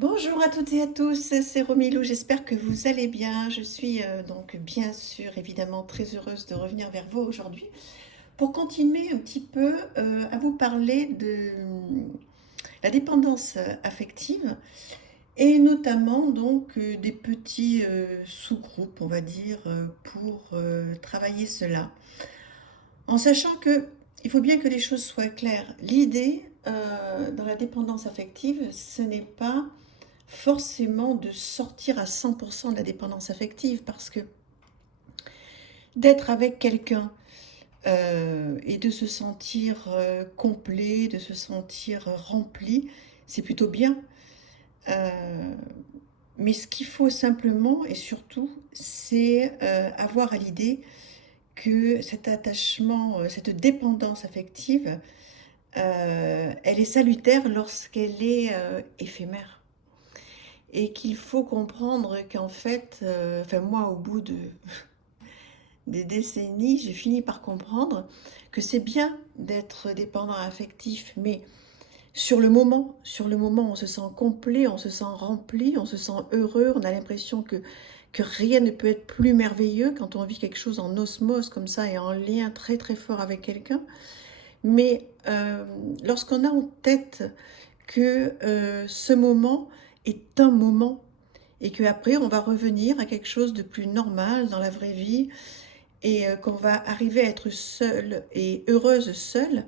Bonjour à toutes et à tous, c'est Romilou, j'espère que vous allez bien. Je suis donc bien sûr évidemment très heureuse de revenir vers vous aujourd'hui pour continuer un petit peu à vous parler de la dépendance affective et notamment donc des petits sous-groupes, on va dire, pour travailler cela. En sachant que il faut bien que les choses soient claires. L'idée dans la dépendance affective, ce n'est pas forcément de sortir à 100% de la dépendance affective parce que d'être avec quelqu'un et de se sentir complet, de se sentir rempli, c'est plutôt bien. Euh, mais ce qu'il faut simplement et surtout, c'est avoir à l'idée que cet attachement, cette dépendance affective, elle est salutaire lorsqu'elle est éphémère. Et qu'il faut comprendre qu'en fait, enfin moi au bout des décennies, j'ai fini par comprendre que c'est bien d'être dépendant affectif, mais sur le moment, on se sent complet, on se sent rempli, on se sent heureux, on a l'impression que rien ne peut être plus merveilleux quand on vit quelque chose en osmose comme ça et en lien très très fort avec quelqu'un. Mais lorsqu'on a en tête que ce moment est un moment et qu'après on va revenir à quelque chose de plus normal dans la vraie vie et qu'on va arriver à être seule et heureuse seule,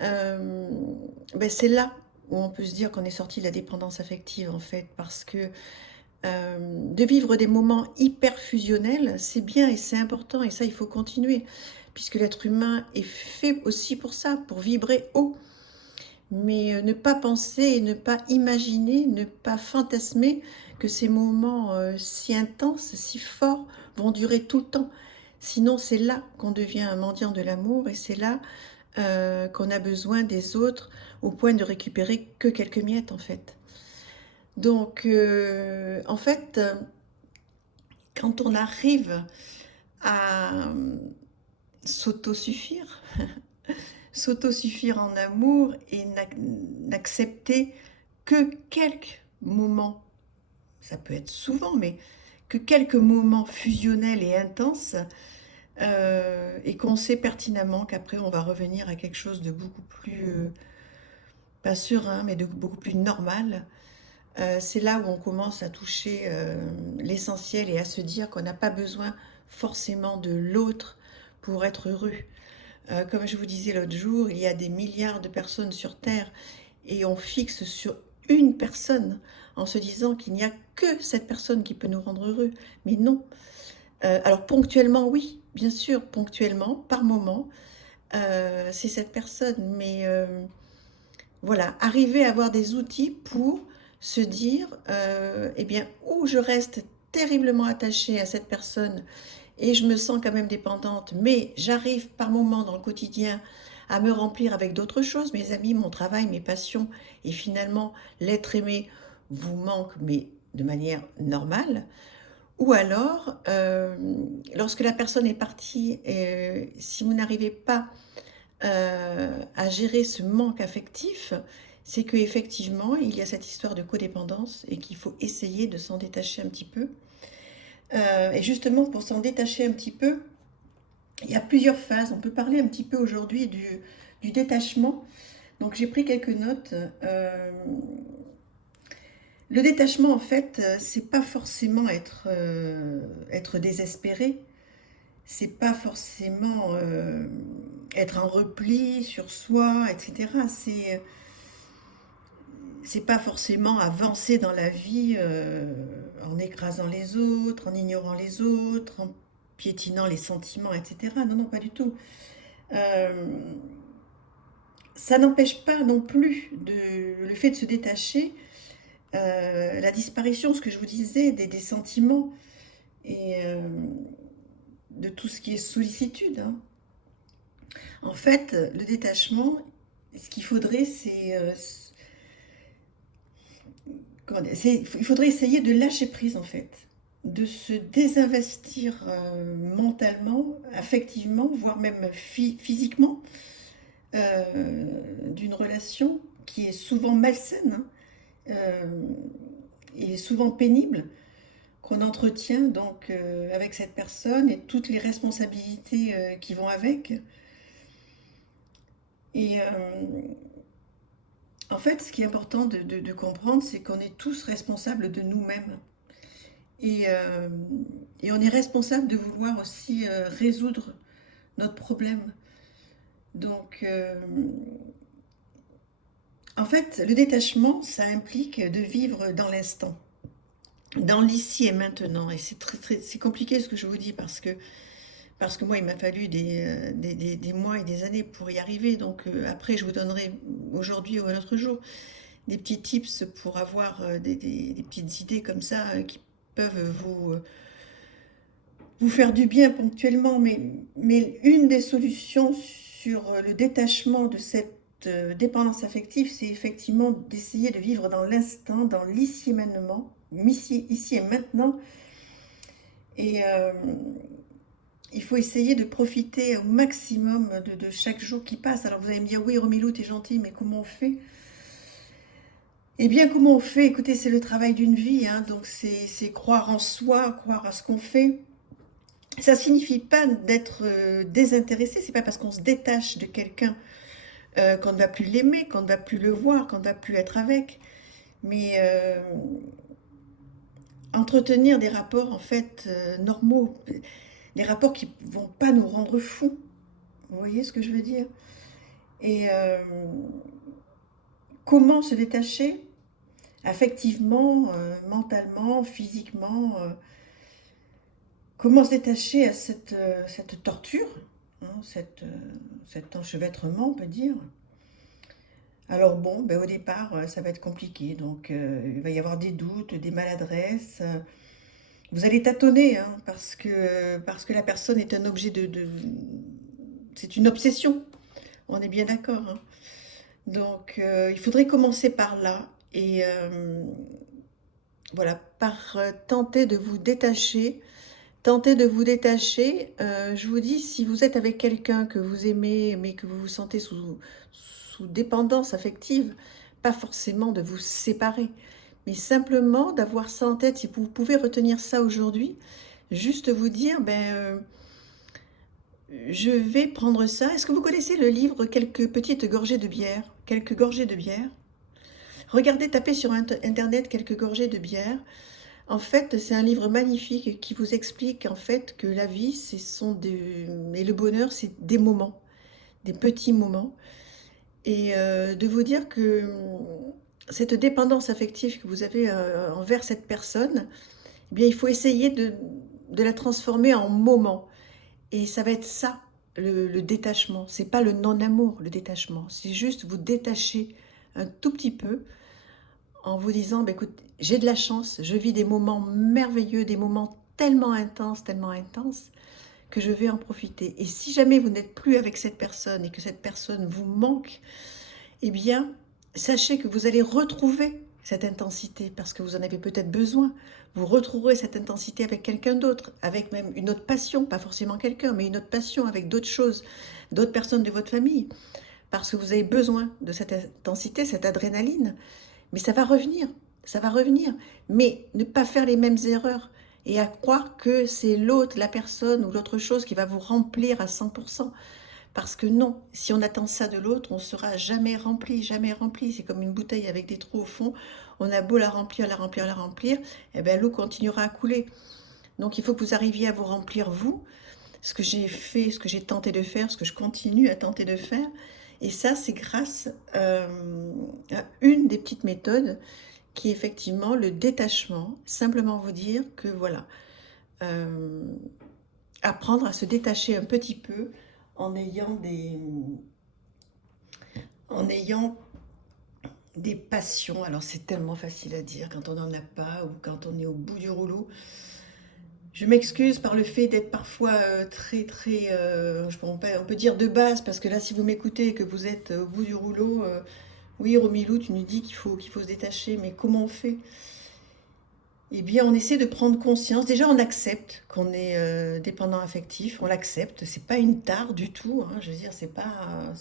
euh, ben c'est là où on peut se dire qu'on est sorti de la dépendance affective en fait, parce que de vivre des moments hyper fusionnels, c'est bien et c'est important et ça il faut continuer, puisque l'être humain est fait aussi pour ça, pour vibrer haut. Mais ne pas penser et ne pas imaginer, ne pas fantasmer que ces moments si intenses, si forts, vont durer tout le temps. Sinon, c'est là qu'on devient un mendiant de l'amour et c'est là qu'on a besoin des autres au point de récupérer que quelques miettes en fait. Donc, en fait, quand on arrive à s'autosuffire, s'autosuffire en amour et n'accepter que quelques moments, ça peut être souvent, mais que quelques moments fusionnels et intenses, et qu'on sait pertinemment qu'après on va revenir à quelque chose de beaucoup plus, pas serein, mais de beaucoup plus normal. C'est là où on commence à toucher l'essentiel et à se dire qu'on n'a pas besoin forcément de l'autre pour être heureux. Comme je vous disais l'autre jour, il y a des milliards de personnes sur Terre et on fixe sur une personne en se disant qu'il n'y a que cette personne qui peut nous rendre heureux. Mais non. Alors ponctuellement, oui, bien sûr, ponctuellement, par moment, c'est cette personne. Mais voilà, arriver à avoir des outils pour se dire, eh bien, où je reste terriblement attachée à cette personne et je me sens quand même dépendante, mais j'arrive par moments dans le quotidien à me remplir avec d'autres choses, mes amis, mon travail, mes passions, et finalement l'être aimé vous manque, mais de manière normale. Ou alors, lorsque la personne est partie, si vous n'arrivez pas à gérer ce manque affectif, c'est qu'effectivement, il y a cette histoire de codépendance et qu'il faut essayer de s'en détacher un petit peu. Et justement, pour s'en détacher un petit peu, il y a plusieurs phases. On peut parler un petit peu aujourd'hui du détachement. Donc j'ai pris quelques notes. Le détachement, en fait, c'est pas forcément être désespéré. C'est pas forcément être en repli sur soi, etc. C'est pas forcément avancer dans la vie en écrasant les autres, en ignorant les autres, en piétinant les sentiments, etc. Non, non, pas du tout. Euh, Ça n'empêche pas non plus le fait de se détacher, la disparition, ce que je vous disais, des sentiments et de tout ce qui est sollicitude, hein. En fait, le détachement, ce qu'il faudrait, il faudrait essayer de lâcher prise en fait, de se désinvestir mentalement, affectivement, voire même physiquement d'une relation qui est souvent malsaine, hein, euh, et souvent pénible qu'on entretient donc avec cette personne et toutes les responsabilités qui vont avec. Et en fait, ce qui est important de comprendre, c'est qu'on est tous responsables de nous-mêmes. Et, euh, et on est responsable de vouloir aussi résoudre notre problème. Donc, en fait, le détachement, ça implique de vivre dans l'instant, dans l'ici et maintenant. Et c'est compliqué ce que je vous dis parce que moi, il m'a fallu des mois et des années pour y arriver. Donc, après, je vous donnerai aujourd'hui ou un autre jour des petits tips pour avoir des petites idées comme ça qui peuvent vous faire du bien ponctuellement. Mais une des solutions sur le détachement de cette dépendance affective, c'est effectivement d'essayer de vivre dans l'instant, dans l'ici et maintenant, ici et maintenant. Et il faut essayer de profiter au maximum de chaque jour qui passe. Alors vous allez me dire, oui, Romilou, t'es gentil, mais comment on fait? Eh bien, comment on fait? Écoutez, c'est le travail d'une vie, hein, donc c'est croire en soi, croire à ce qu'on fait. Ça ne signifie pas d'être désintéressé, c'est pas parce qu'on se détache de quelqu'un qu'on ne va plus l'aimer, qu'on ne va plus le voir, qu'on ne va plus être avec. Mais entretenir des rapports en fait normaux, des rapports qui ne vont pas nous rendre fous. Vous voyez ce que je veux dire? Et comment se détacher affectivement, mentalement, physiquement comment se détacher à cette torture, hein, cet enchevêtrement, on peut dire. Alors bon, ben au départ, ça va être compliqué. Donc, il va y avoir des doutes, des maladresses. Vous allez tâtonner, hein, parce que la personne est un objet c'est une obsession. On est bien d'accord, hein. Donc, il faudrait commencer par là. Et voilà, par tenter de vous détacher. Tentez de vous détacher. Je vous dis, si vous êtes avec quelqu'un que vous aimez, mais que vous vous sentez sous dépendance affective, pas forcément de vous séparer, mais simplement d'avoir ça en tête. Si vous pouvez retenir ça aujourd'hui, juste vous dire, je vais prendre ça. Est-ce que vous connaissez le livre Quelques petites gorgées de bière? Quelques gorgées de bière. Regardez, tapez sur Internet quelques gorgées de bière. En fait, c'est un livre magnifique qui vous explique en fait que la vie, et le bonheur, c'est des moments, des petits moments. Et de vous dire que cette dépendance affective que vous avez envers cette personne, eh bien, il faut essayer de la transformer en moment. Et ça va être ça, le détachement. C'est pas le non-amour, le détachement. C'est juste vous détacher un tout petit peu en vous disant, bah, écoute, j'ai de la chance, je vis des moments merveilleux, des moments tellement intenses, que je vais en profiter. Et si jamais vous n'êtes plus avec cette personne et que cette personne vous manque, eh bien, sachez que vous allez retrouver cette intensité parce que vous en avez peut-être besoin. Vous retrouverez cette intensité avec quelqu'un d'autre, avec même une autre passion, pas forcément quelqu'un, mais une autre passion avec d'autres choses, d'autres personnes de votre famille, parce que vous avez besoin de cette intensité, cette adrénaline. Mais ça va revenir. Mais ne pas faire les mêmes erreurs et à croire que c'est l'autre, la personne ou l'autre chose qui va vous remplir à 100%. Parce que non, si on attend ça de l'autre, on ne sera jamais rempli, jamais rempli. C'est comme une bouteille avec des trous au fond. On a beau la remplir, la remplir, la remplir, et bien l'eau continuera à couler. Donc il faut que vous arriviez à vous remplir vous, ce que j'ai fait, ce que j'ai tenté de faire, ce que je continue à tenter de faire. Et ça, c'est grâce à une des petites méthodes qui est effectivement le détachement. Simplement vous dire que voilà, euh, apprendre à se détacher un petit peu en ayant des passions. Alors c'est tellement facile à dire quand on n'en a pas ou quand on est au bout du rouleau. Je m'excuse par le fait d'être parfois très, on peut dire de base, parce que là, si vous m'écoutez et que vous êtes au bout du rouleau, oui, Romilou, tu nous dis qu'il faut se détacher, mais comment on fait? Eh bien, on essaie de prendre conscience. Déjà, on accepte qu'on est dépendant affectif, on l'accepte. C'est pas une tare du tout, hein. Je veux dire, c'est pas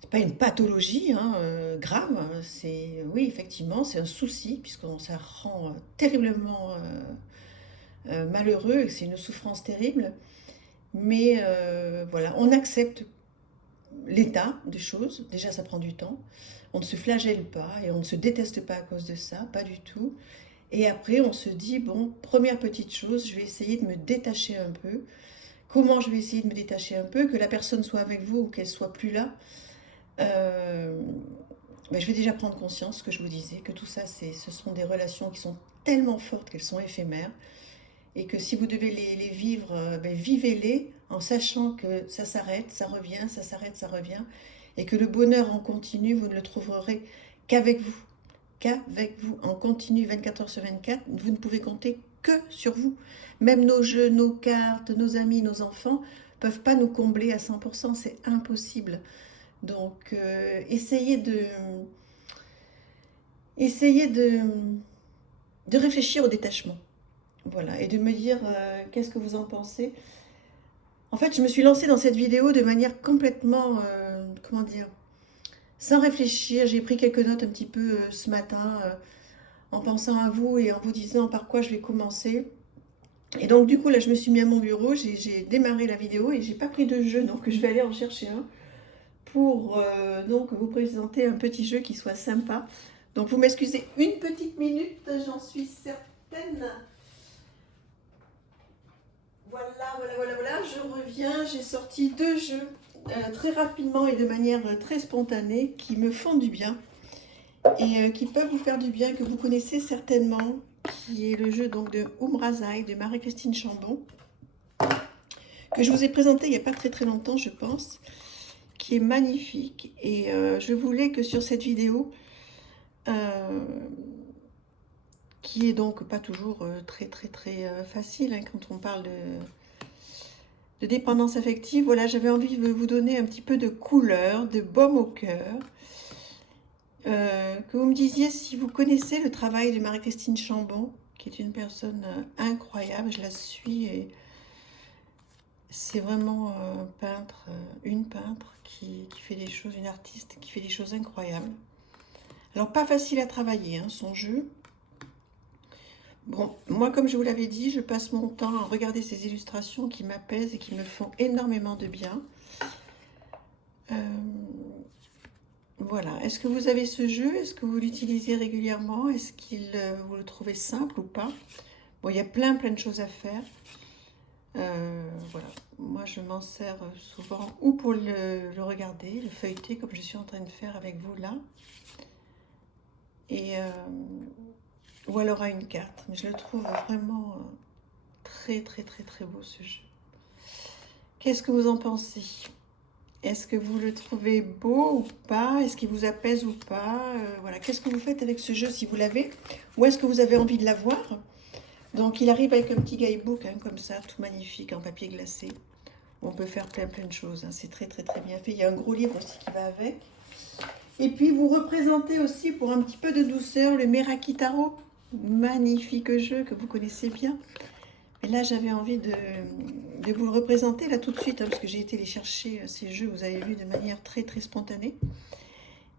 c'est pas une pathologie hein, grave, c'est, oui, effectivement, c'est un souci, puisque ça rend terriblement malheureux, et c'est une souffrance terrible. Mais voilà, on accepte l'état des choses. Déjà, ça prend du temps. On ne se flagelle pas et on ne se déteste pas à cause de ça, pas du tout. Et après, on se dit, bon, première petite chose, je vais essayer de me détacher un peu. Comment je vais essayer de me détacher un peu, que la personne soit avec vous ou qu'elle soit plus là. Euh, ben, je vais déjà prendre conscience, ce que je vous disais, que tout ça, ce sont des relations qui sont tellement fortes qu'elles sont éphémères. Et que si vous devez les vivre, ben, vivez-les en sachant que ça s'arrête, ça revient, ça s'arrête, ça revient. Et que le bonheur en continu, vous ne le trouverez qu'avec vous. Qu'avec vous, en continu 24 heures sur 24, vous ne pouvez compter que sur vous. Même nos jeux, nos cartes, nos amis, nos enfants ne peuvent pas nous combler à 100%, c'est impossible. Donc essayez de réfléchir au détachement. Voilà, et de me dire qu'est-ce que vous en pensez. En fait, je me suis lancée dans cette vidéo de manière complètement, comment dire, sans réfléchir. J'ai pris quelques notes un petit peu ce matin en pensant à vous et en vous disant par quoi je vais commencer. Et donc du coup, là, je me suis mis à mon bureau, j'ai démarré la vidéo et j'ai pas pris de jeu, donc je vais aller en chercher un pour donc vous présenter un petit jeu qui soit sympa. Donc vous m'excusez une petite minute, j'en suis certaine. Voilà, je reviens, j'ai sorti deux jeux très rapidement et de manière très spontanée qui me font du bien et qui peuvent vous faire du bien, que vous connaissez certainement, qui est le jeu donc de Umrazai de Marie-Christine Chambon, que je vous ai présenté il n'y a pas très longtemps, je pense, qui est magnifique. Et je voulais que sur cette vidéo, qui est donc pas toujours très facile hein, quand on parle de dépendance affective, voilà, j'avais envie de vous donner un petit peu de couleur, de baume au cœur. Que vous me disiez si vous connaissez le travail de Marie-Christine Chambon, qui est une personne incroyable, je la suis et c'est vraiment un peintre, une peintre qui fait des choses, une artiste qui fait des choses incroyables. Alors pas facile à travailler, hein, son jeu. Bon, moi comme je vous l'avais dit, je passe mon temps à regarder ces illustrations qui m'apaisent et qui me font énormément de bien. Voilà, est-ce que vous avez ce jeu? Est-ce que vous l'utilisez régulièrement? Est-ce qu'il vous le trouvez simple ou pas? Bon, il y a plein de choses à faire. Voilà, moi je m'en sers souvent ou pour le regarder, le feuilleter comme je suis en train de faire avec vous là. Et ou alors à une carte, mais je le trouve vraiment très beau ce jeu. Qu'est-ce que vous en pensez? Est-ce que vous le trouvez beau ou pas? Est-ce qu'il vous apaise ou pas? Voilà, qu'est-ce que vous faites avec ce jeu si vous l'avez? Ou est-ce que vous avez envie de l'avoir? Donc il arrive avec un petit guidebook hein, comme ça, tout magnifique en papier glacé. On peut faire plein de choses, hein. C'est très bien fait. Il y a un gros livre aussi qui va avec. Et puis vous représentez aussi pour un petit peu de douceur le Meraki Tarot. Magnifique jeu que vous connaissez bien. Et là j'avais envie de vous le représenter là tout de suite, hein, parce que j'ai été les chercher ces jeux, vous avez vu, de manière très spontanée.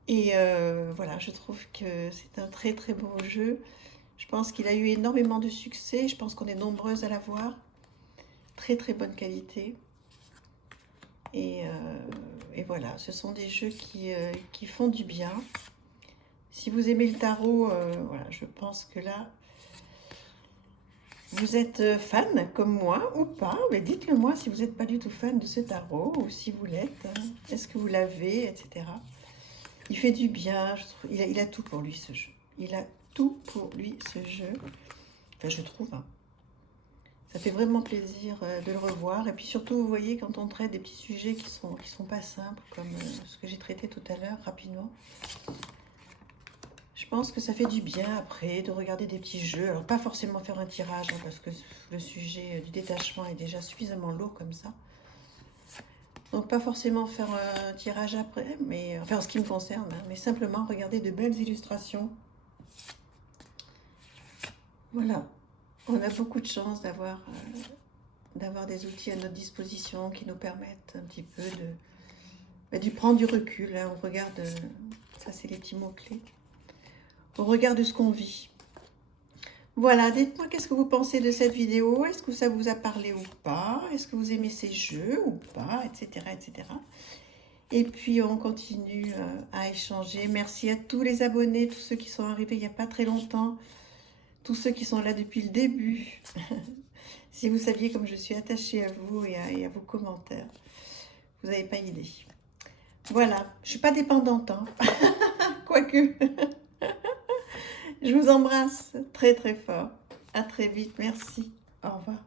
Et voilà, je trouve que c'est un très beau jeu. Je pense qu'il a eu énormément de succès. Je pense qu'on est nombreuses à l'avoir. Très bonne qualité. Et voilà, ce sont des jeux qui font du bien. Si vous aimez le tarot, voilà, je pense que là, vous êtes fan comme moi ou pas. Mais dites-le moi si vous n'êtes pas du tout fan de ce tarot ou si vous l'êtes. Hein. Est-ce que vous l'avez, etc. Il fait du bien. Je trouve, il a tout pour lui ce jeu. Il a tout pour lui ce jeu. Enfin, je trouve. Hein. Ça fait vraiment plaisir de le revoir. Et puis surtout, vous voyez, quand on traite des petits sujets qui sont pas simples, comme ce que j'ai traité tout à l'heure, rapidement, je pense que ça fait du bien après de regarder des petits jeux. Alors, pas forcément faire un tirage, hein, parce que le sujet du détachement est déjà suffisamment lourd comme ça. Donc, pas forcément faire un tirage après, mais enfin, en ce qui me concerne, hein, mais simplement regarder de belles illustrations. Voilà. On a beaucoup de chance d'avoir des outils à notre disposition qui nous permettent un petit peu Du prendre du recul, hein, on regarde, ça c'est les petits mots-clés, on regarde ce qu'on vit. Voilà, dites-moi qu'est-ce que vous pensez de cette vidéo, est-ce que ça vous a parlé ou pas, est-ce que vous aimez ces jeux ou pas, etc. etc. Et puis on continue à échanger. Merci à tous les abonnés, tous ceux qui sont arrivés il n'y a pas très longtemps, tous ceux qui sont là depuis le début. Si vous saviez comme je suis attachée à vous et à vos commentaires, vous n'avez pas idée. Voilà, je ne suis pas dépendante, hein. Quoique. Je vous embrasse très très fort. À très vite, merci. Au revoir.